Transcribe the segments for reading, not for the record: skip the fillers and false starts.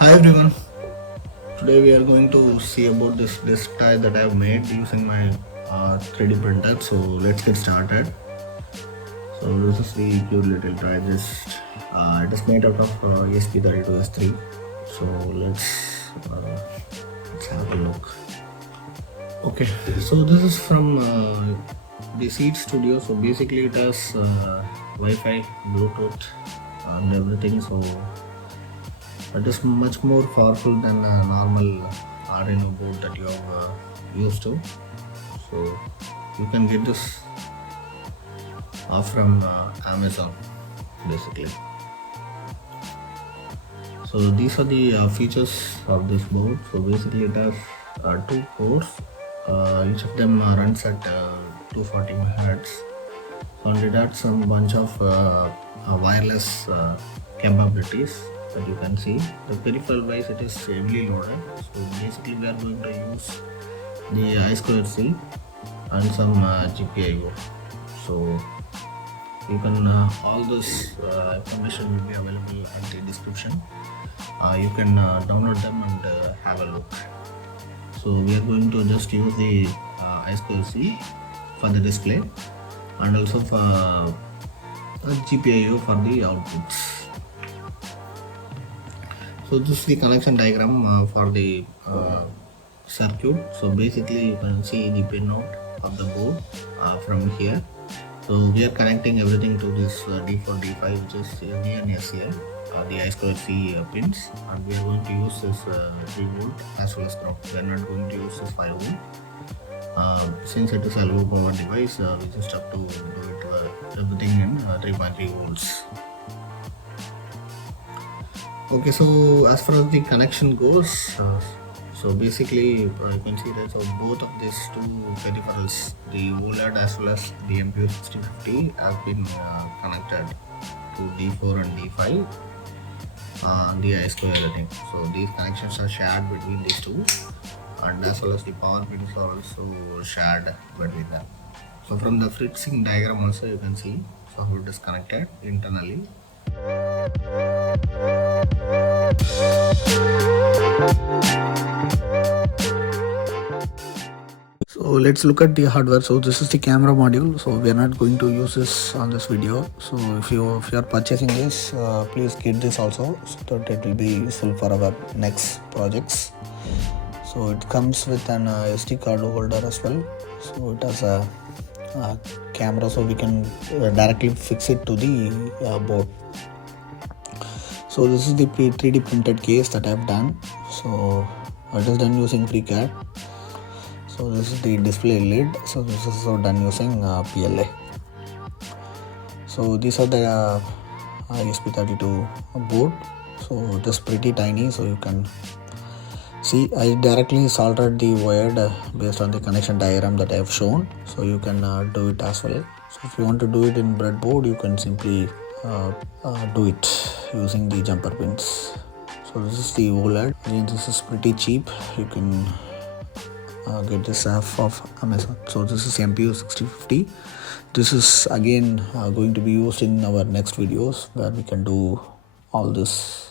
Hi everyone, today we are going to see about this disc tie that I have made using my 3D printer. So let's get started. So this is the cute little tie. It is made out of ESP32 So let's have a look. Okay, so this is from the Seed Studio. So basically it has Wi-Fi, Bluetooth and everything. So it is much more powerful than a normal Arduino board that you have used to. So you can get this from Amazon basically. So these are the features of this board. So basically it has two cores. Each of them runs at 240 MHz. So it has some bunch of wireless capabilities that you can see. The peripheral wise it is heavily loaded. So basically we are going to use the I2C and some GPIO. So you can all this information will be available at the description. You can download them and have a look. So we are going to just use the I2C for the display and also for GPIO for the outputs. So this is the connection diagram for the circuit. So basically you can see the pin out of the board from here. So we are connecting everything to this D4, D5 which is SD and SCL, the I2C pins, and we are going to use this 3 volt as well as ground. We are not going to use this 5 volt. Since it is a low power device, we just have to do it everything in 3.3 volts. Okay, so as far as the connection goes, so basically you can see that so both of these two peripherals, the OLED as well as the MPU6050, have been connected to D4 and D5 the I2 everything. So these connections are shared between these two, and as well as the power pins are also shared between them. So from the fritzing diagram also you can see so how it is connected internally. So let's look at the hardware. So this is the camera module. So we are not going to use this on this video. So if you are purchasing this, please get this also, so that it will be useful for our next projects. So it comes with an SD card holder as well. So it has a camera, so we can directly fix it to the board. So this is the 3D printed case that I have done. So it is done using FreeCAD. So this is the display lid. So this is also done using PLA. So these are the ESP32 board. So it is pretty tiny. So you can see I directly soldered the wire based on the connection diagram that I have shown. So you can do it as well. So if you want to do it in breadboard, you can simply do it using the jumper pins. So this is the OLED. Again, this is pretty cheap. You can get this off of Amazon. So this is MPU6050. This is again going to be used in our next videos where we can do all this.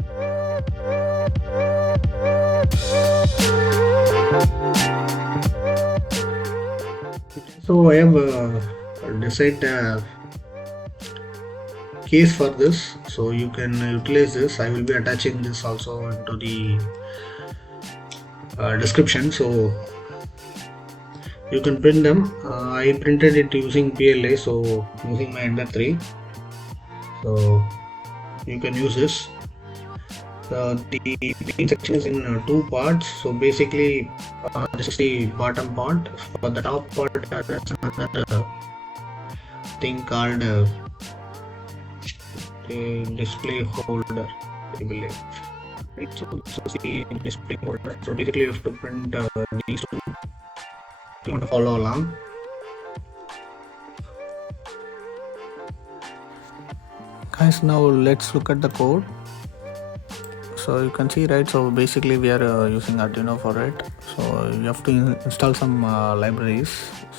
So I have decided a case for this, so you can utilize this. I will be attaching this also into the description, so you can print them. I printed it using PLA, so using my Ender 3. So you can use this. The main section is in two parts. So basically this is the bottom part. For the top part there's another thing called the display holder, I believe. Right, so this is the display holder. So basically you have to print these two. You want to follow along. Guys, now let's look at the code. So you can see, right, so basically we are using Arduino for it. So you have to install some libraries.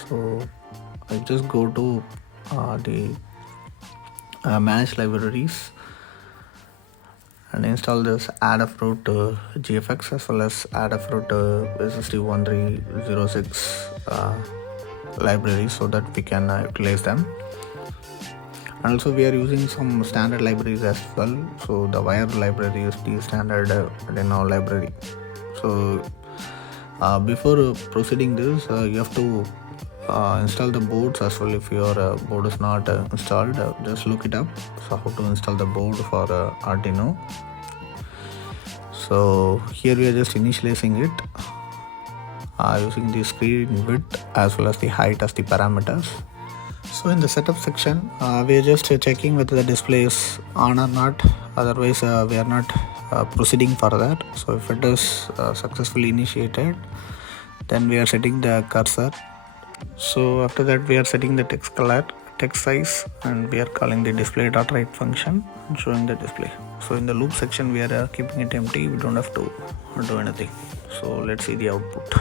So I just go to the manage libraries, and install this Adafruit GFX as well as Adafruit SSD1306 libraries so that we can utilize them. And also we are using some standard libraries as well. So the wire library is the standard Arduino library. So before proceeding this, you have to install the boards as well. If your board is not installed, just look it up. So how to install the board for Arduino. So here we are just initializing it using the screen width as well as the height as the parameters. So in the setup section, we are just checking whether the display is on or not. Otherwise we are not proceeding for that. So if it is successfully initiated, then we are setting the cursor. So after that we are setting the text color, text size, and we are calling the display.write function and showing the display. So in the loop section we are keeping it empty. We don't have to do anything. So let's see the output.